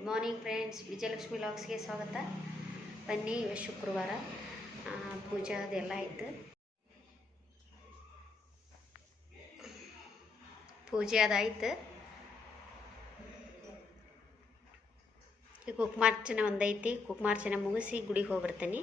Good morning friends Vijayalakshmi ಲಾಗ್ಸ್ಗೆ ಸ್ವಾಗತ. ಬನ್ನಿ, ಶುಕ್ರವಾರ. ಪೂಜೆ ಅದೆಲ್ಲ ಆಯ್ತು. ಪೂಜೆ ಅದಾಯ್ತು. ಈಗ ಕುಕ್ಮಾರ್ಚನೆ ಒಂದೈತಿ. ಕುಕ್ಮಾರ್ಚನೆ ಮುಗಿಸಿ ಗುಡಿಗೆ ಹೋಗ್ಬರ್ತೀನಿ.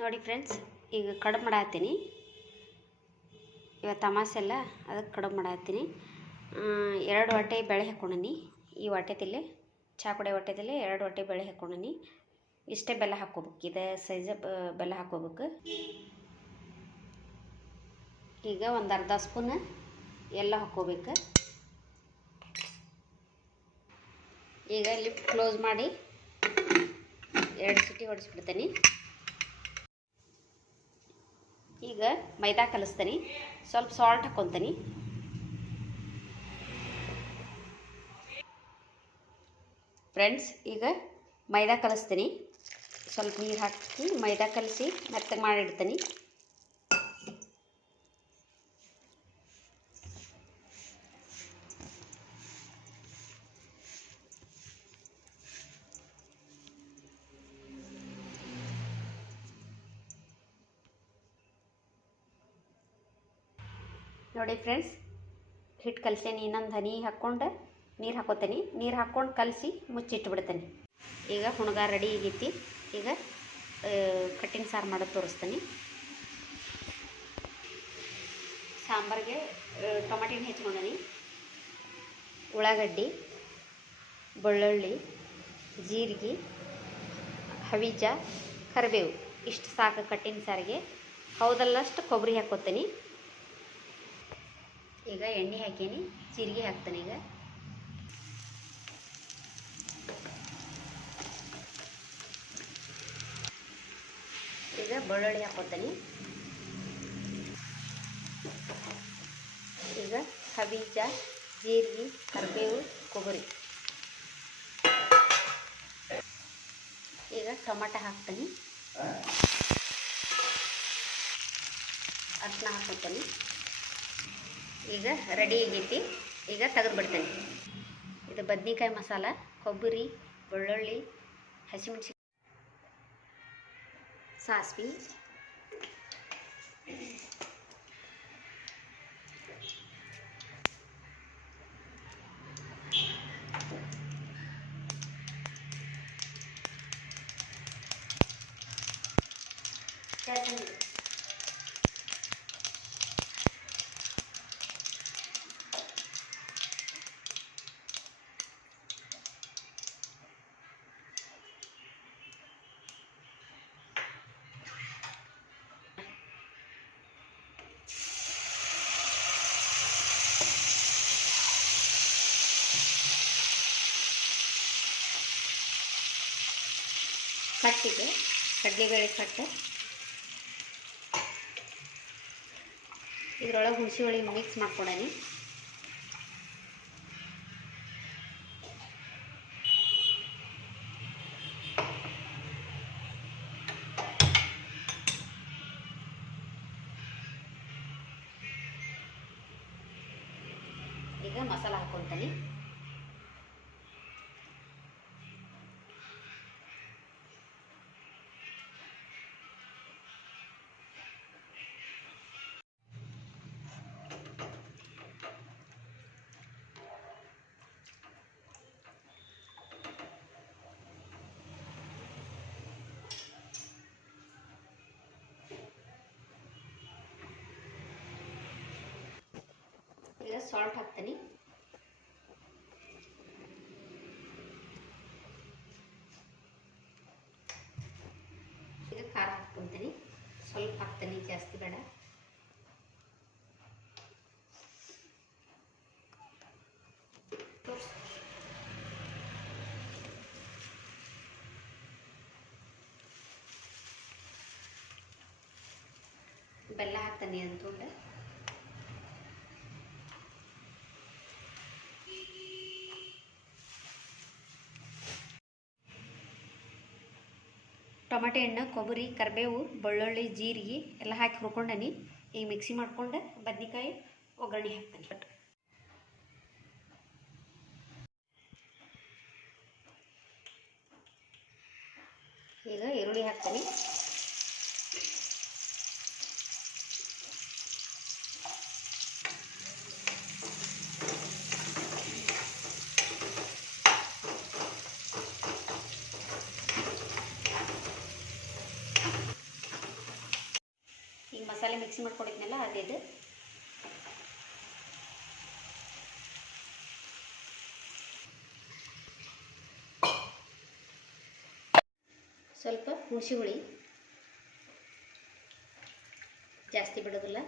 ನೋಡಿ ಫ್ರೆಂಡ್ಸ್, ಈಗ ಕಡುಬು ಮಾಡತ್ತೀನಿ. ಇವತ್ತು ತಮಾಷೆ ಅಲ್ಲ, ಅದಕ್ಕೆ ಕಡುಬು ಮಾಡತ್ತೀನಿ. ಎರಡು ಹೊಟ್ಟೆ ಬೆಳೆ ಹಾಕ್ಕೊಂಡೀನಿ ಈ ಹೊಟ್ಟೆದಲ್ಲಿ, ಚಹಾ ಕುಡಿಯೋ ಹೊಟ್ಟೆದಲ್ಲಿ ಎರಡು ಹೊಟ್ಟೆ ಬೆಳೆ ಹಾಕ್ಕೊಂಡೀನಿ ಇಷ್ಟೇ ಬೆಲ್ಲ ಹಾಕ್ಕೋಬೇಕು, ಇದೇ ಸೈಜ ಬೆಲ್ಲ ಹಾಕ್ಕೋಬೇಕು. ಈಗ ಒಂದು ಅರ್ಧ ಸ್ಪೂನ್ ಎಲ್ಲ ಹಾಕ್ಕೋಬೇಕು. ಈಗ ಲಿಫ್ಟ್ ಕ್ಲೋಸ್ ಮಾಡಿ ಎರಡು ಸಿಟಿ ಹೊಡಿಸ್ಬಿಡ್ತೀನಿ. ಈಗ ಮೈದಾ ಕಲಿಸ್ತೀನಿ. ಸ್ವಲ್ಪ ಸಾಲ್ಟ್ ಹಾಕ್ಕೊತೀನಿ ಫ್ರೆಂಡ್ಸ್ ಈಗ ಮೈದಾ ಕಲಿಸ್ತೀನಿ. ಸ್ವಲ್ಪ ನೀರು ಹಾಕಿ ಮೈದಾ ಕಲಿಸಿ ಮೆತ್ತಗೆ ಮಾಡಿಡ್ತೀನಿ. ನೋಡಿ ಫ್ರೆಂಡ್ಸ್ ಹಿಟ್ಟು ಕಲಸೇನಿ ಇನ್ನೊಂದು ಹನಿ ಹಾಕ್ಕೊಂಡು ನೀರು ಹಾಕೋತೀನಿ. ನೀರು ಹಾಕ್ಕೊಂಡು ಕಲಸಿ ಮುಚ್ಚಿಟ್ಬಿಡ್ತೀನಿ. ಈಗ ಹುಣಗ ರೆಡಿ ಆಗೈತಿ. ಈಗ ಕಟ್ಟಿನ ಸಾರು ಮಾಡೋದು ತೋರಿಸ್ತೀನಿ. ಸಾಂಬಾರಿಗೆ ಟೊಮೆಟಿನ ಹೆಚ್ಕೊಂಡೀನಿ ಉಳ್ಳಾಗಡ್ಡಿ, ಬೆಳ್ಳುಳ್ಳಿ, ಜೀರಿಗೆ, ಹವಿಜ, ಕರಿಬೇವು. ಇಷ್ಟು ಸಾಕು ಕಟ್ಟಿನ ಸಾರಿಗೆ. ಹೌದಲ್ಲಷ್ಟು ಕೊಬ್ಬರಿ ಹಾಕ್ಕೊತೀನಿ ಈಗ ಎಣ್ಣೆ ಹಾಕೀನಿ, ಜೀರಿಗೆ ಹಾಕ್ತೀನಿ ಈಗ. ಈಗ ಬೆಳ್ಳುಳ್ಳಿ ಹಾಕೋತೀನಿ ಈಗ ಹಬೀಜ ಜೀರಿಗೆ, ಕರಿಬೇವು, ಕೊಬ್ಬರಿ. ಈಗ ಟೊಮಟ ಹಾಕ್ತೀನಿ. ಅರ್ಶಿನ ಹಾಕೋತೀನಿ ಈಗ ರೆಡಿ ಆಗೈತಿ. ಈಗ ತೆಗೆದು ತೆಗೆದುಬಿಡ್ತೇನೆ ಇದು ಬದ್ನಿಕಾಯಿ ಮಸಾಲ ಕೊಬ್ಬರಿ ಬೆಳ್ಳುಳ್ಳಿ ಹಸಿಮೆಣ್ಸಿ ಸಾಸ್ವಿ. ಕಟ್ಟಿಗೆ ಕಡಲೆಬೇಳೆ ಕಟ್ಟು. ಇದ್ರೊಳಗೆ ಹುಣಸೆ ಹುಳಿ ಮಿಕ್ಸ್ ಮಾಡ್ಕೊಡೋಣ. ಈಗ ಮಸಾಲ ಹಾಕ್ಕೊತೀನಿ ಈಗ ಸಾಲ್ಟ್ ಹಾಕ್ತೀನಿ ಈಗ ಖಾರ ಹಾಕ್ಕೊತೀನಿ ಸ್ವಲ್ಪ ಹಾಕ್ತೀನಿ ಜಾಸ್ತಿ ಬೇಡ ತೋರ್ಸು. ಬೆಲ್ಲ ಹಾಕ್ತಾನೆ ಅಂತುಂಡ ಟೊಮೆಟೊ ಹಣ್ಣು, ಕೊಬ್ಬರಿ, ಕರಿಬೇವು, ಬೆಳ್ಳುಳ್ಳಿ, ಜೀರಿಗೆ ಎಲ್ಲ ಹಾಕಿ ಹುರ್ಕೊಂಡನಿ. ಈಗ ಮಿಕ್ಸಿ ಮಾಡ್ಕೊಂಡು ಬದ್ನೆಕಾಯಿ ಒಗ್ಗರಣೆ ಹಾಕ್ತೀನಿ. ಈಗ ಈರುಳ್ಳಿ ಹಾಕ್ತಾನೆ ಈಗ ಮಸಾಲೆ ಮಿಕ್ಸ್ ಮಾಡ್ಕೊಂಡಿದ್ನಲ್ಲ ಅದೇ ಸ್ವಲ್ಪ ಹುಣಸೆ ಹುಳಿ. ಜಾಸ್ತಿ ಬಿಡೋದಿಲ್ಲ.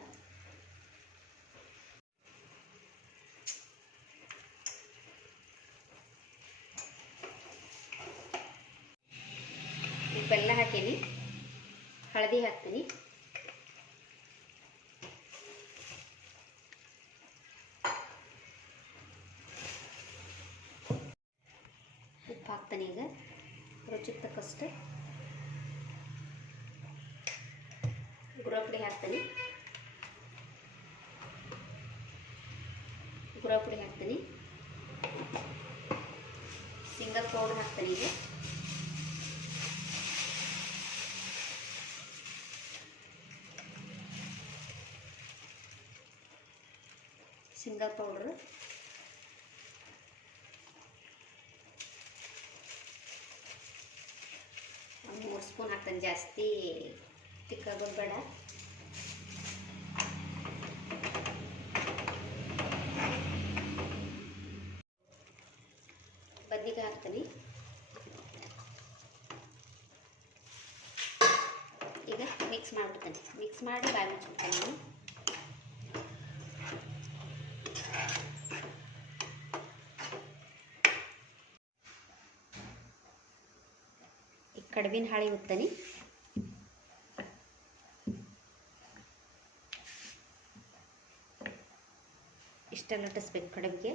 ಬೆಲ್ಲ ಹಾಕೀನಿ. ಹಳದಿ ಹಾಕ್ತೀನಿ. ಹಾಕ್ತಾನೆ ಈಗ. ರುಚಿಗೆ ತಕ್ಕಷ್ಟು. ಗುರಪುಡಿ ಹಾಕ್ತೀನಿ. ಗುರಪುಡಿ ಹಾಕ್ತೀನಿ. ಶೇಂಗಾ ಪೌಡರ್ ಹಾಕ್ತೀನಿ ಈಗ. ಶೇಂಗಾ ಪೌಡ್ರು ಒಂದು ಮೂರು ಸ್ಪೂನ್ ಹಾಕ್ತಾನೆ ಜಾಸ್ತಿ ತಿಕ್ಕಾಗೋದು ಬೇಡ. ಬದ್ನಿಕಾಯಿ ಹಾಕ್ತೀನಿ. ಈಗ ಮಿಕ್ಸ್ ಮಾಡಿಬಿಡ್ತೀನಿ. ಮಿಕ್ಸ್ ಮಾಡಿ ಬಾಯಿ ಮುಚ್ಚಿಬಿಡ್ತಾನೆ ಕಡುಬಿನ ಹಾಳಿ ಉತ್ತನಿ. ಇಷ್ಟೆಲ್ಲ ಲಟ್ಟಿಸ್ಬೇಕು ಕಡುಬಿಗೆ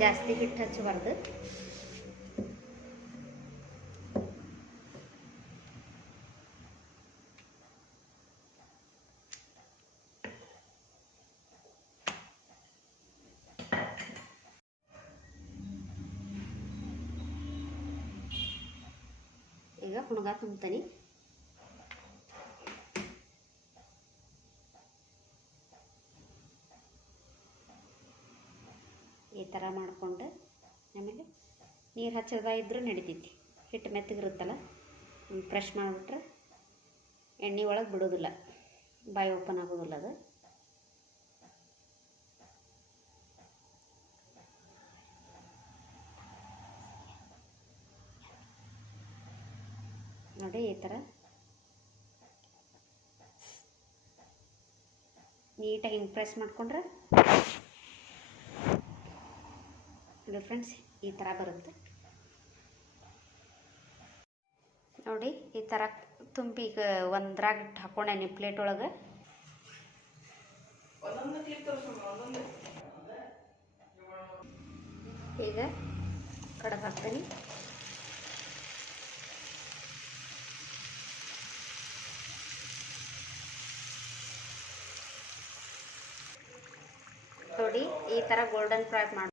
ಜಾಸ್ತಿ ಹಿಟ್ಟು ಹಚ್ಚಬಾರ್ದು. ಈಗ ಹುಣಗ ತುಂಬ್ತಾನೆ. ಈ ಥರ ಮಾಡಿಕೊಂಡು ಆಮೇಲೆ ನೀರು ಹಚ್ಚದ ಇದ್ದರೂ ನಡಿತೈತಿ. ಹಿಟ್ಟು ಮೆತ್ತಗಿರುತ್ತಲ್ಲ ಫ್ರೆಶ್ ಮಾಡಿಬಿಟ್ರೆ ಎಣ್ಣೆ ಒಳಗೆ ಬಿಡೋದಿಲ್ಲ. ಬಾಯಿ ಓಪನ್ ಆಗೋದಿಲ್ಲ ಅದು. ನೋಡಿ ಈ ಥರ ನೀಟಾಗಿ ಹಿಂಗೆ ಪ್ರೆಸ್ ಮಾಡಿಕೊಂಡ್ರೆ ನೋಡಿ ಫ್ರೆಂಡ್ಸ್ ಈ ಥರ ಬರುತ್ತೆ. ನೋಡಿ ಈ ಥರ ತುಂಬಿ ಈಗ ಒಂದ್ರಾಗ ಹಾಕೊಂಡೇನಿ ಪ್ಲೇಟ್ ಒಳಗೆ. ಈಗ ಕಡಬು ಹಾಕ್ತೀನಿ ನೋಡಿ ಈ ಥರ ಗೋಲ್ಡನ್ ಫ್ರೈ ಮಾಡಿ